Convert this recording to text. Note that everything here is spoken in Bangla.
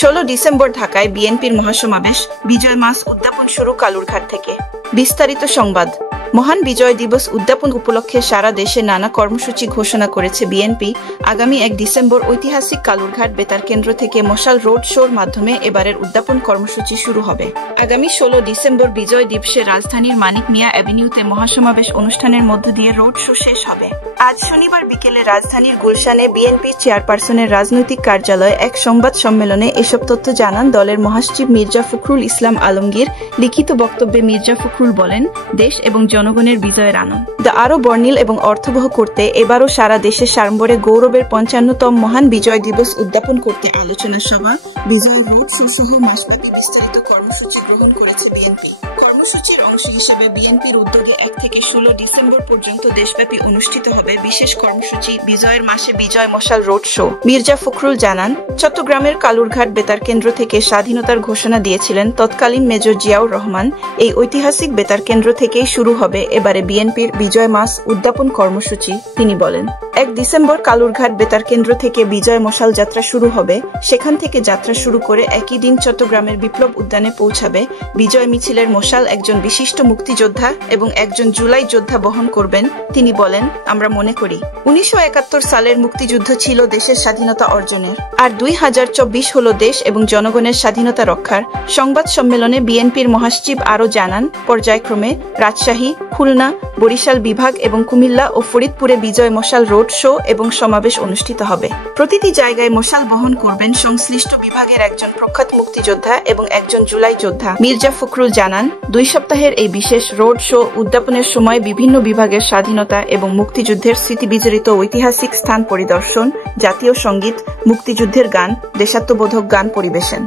16 ডিসেম্বর ঢাকায় বিএনপির মহাসমাবেশ, বিজয় মাস উদ্যাপন শুরু কালুরঘাট থেকে। বিস্তারিত সংবাদ। মহান বিজয় দিবস উদ্যাপন উপলক্ষে সারা দেশে নানা কর্মসূচি ঘোষণা করেছে বিএনপি। আগামী 1 ডিসেম্বর ঐতিহাসিক কালুরঘাট বেতার কেন্দ্র থেকে মশাল রোড শোর মাধ্যমে এবারের উদ্যাপন কর্মসূচি শুরু হবে। আগামী 16 ডিসেম্বর বিজয় দিবসে রাজধানীর মানিক মিয়া অ্যাভিনিউতে মহাসমাবেশ অনুষ্ঠানের মধ্য দিয়ে রোড শো শেষ হবে। আজ শনিবার বিকেলে রাজধানীর গুলশানে বিএনপি চেয়ারপারসনের রাজনৈতিক কার্যালয়ে এক সংবাদ সম্মেলনে এসব তথ্য জানান দলের মহাসচিব মির্জা ফখরুল ইসলাম আলমগীর। লিখিত বক্তব্যে মির্জা ফখরুল বলেন, দেশ এবং জনগণের বিজয়ের আনন্দ আরও বর্ণিল এবং অর্থবহ করতে এবারও সারা দেশে সাড়ম্বরে গৌরবের 55তম মহান বিজয় দিবস উদ্যাপন করতে আলোচনা সভা, বিজয় রোড শো সহ মাসব্যাপী বিস্তারিত কর্মসূচি গ্রহণ করেছে বিএনপি। কর্মসূচির অংশ হিসেবে বিএনপির উদ্যোগে 1 থেকে 16 ডিসেম্বর পর্যন্ত দেশব্যাপী অনুষ্ঠিত হবে বিশেষ কর্মসূচি বিজয়ের মাসে বিজয় মশাল রোড শো। মির্জা ফখরুল জানান, চট্টগ্রামের কালুরঘাট বেতার কেন্দ্র থেকে স্বাধীনতার ঘোষণা দিয়েছিলেন তৎকালীন মেজর জিয়াউর রহমান। এই ঐতিহাসিক বেতার কেন্দ্র থেকেই শুরু হবে এবারে বিএনপির বিজয় মাস উদ্যাপন কর্মসূচি। তিনি বলেন, 1 ডিসেম্বর কালুরঘাট বেতার কেন্দ্র থেকে বিজয় মশাল যাত্রা শুরু হবে। সেখান থেকে যাত্রা শুরু করে একই দিন চট্টগ্রামের বিপ্লব উদ্যানে পৌঁছাবে। বিজয় মিছিলের মশাল একজন বিশিষ্ট মুক্তিযোদ্ধা এবং একজন জুলাই যোদ্ধা বহন করবেন। তিনি বলেন, আমরা মনে করি 1971 সালের মুক্তিযুদ্ধ ছিল দেশের স্বাধীনতা অর্জনের, আর 2024 হল দেশ এবং জনগণের স্বাধীনতা রক্ষার। সংবাদ সম্মেলনে বিএনপির মহাসচিব আরও জানান, পর্যায়ক্রমে রাজশাহী, খুলনা, বরিশাল বিভাগ এবং কুমিল্লা ও ফরিদপুরে বিজয় মশাল রোড শো এবং সমাবেশ অনুষ্ঠিত হবে। প্রতিটি জায়গায় মশাল বহন করবেন সংশ্লিষ্ট বিভাগের একজন প্রখ্যাত মুক্তিযোদ্ধা এবং একজন জুলাই যোদ্ধা। মির্জা ফখরুল জানান, 2 সপ্তাহের এই বিশেষ রোড শো উদ্যাপনের সময় বিভিন্ন বিভাগের স্বাধীনতা এবং মুক্তিযুদ্ধের স্মৃতিবিজড়িত ঐতিহাসিক স্থান পরিদর্শন, জাতীয় সঙ্গীত, মুক্তিযুদ্ধের গান, দেশাত্মবোধক গান পরিবেশন।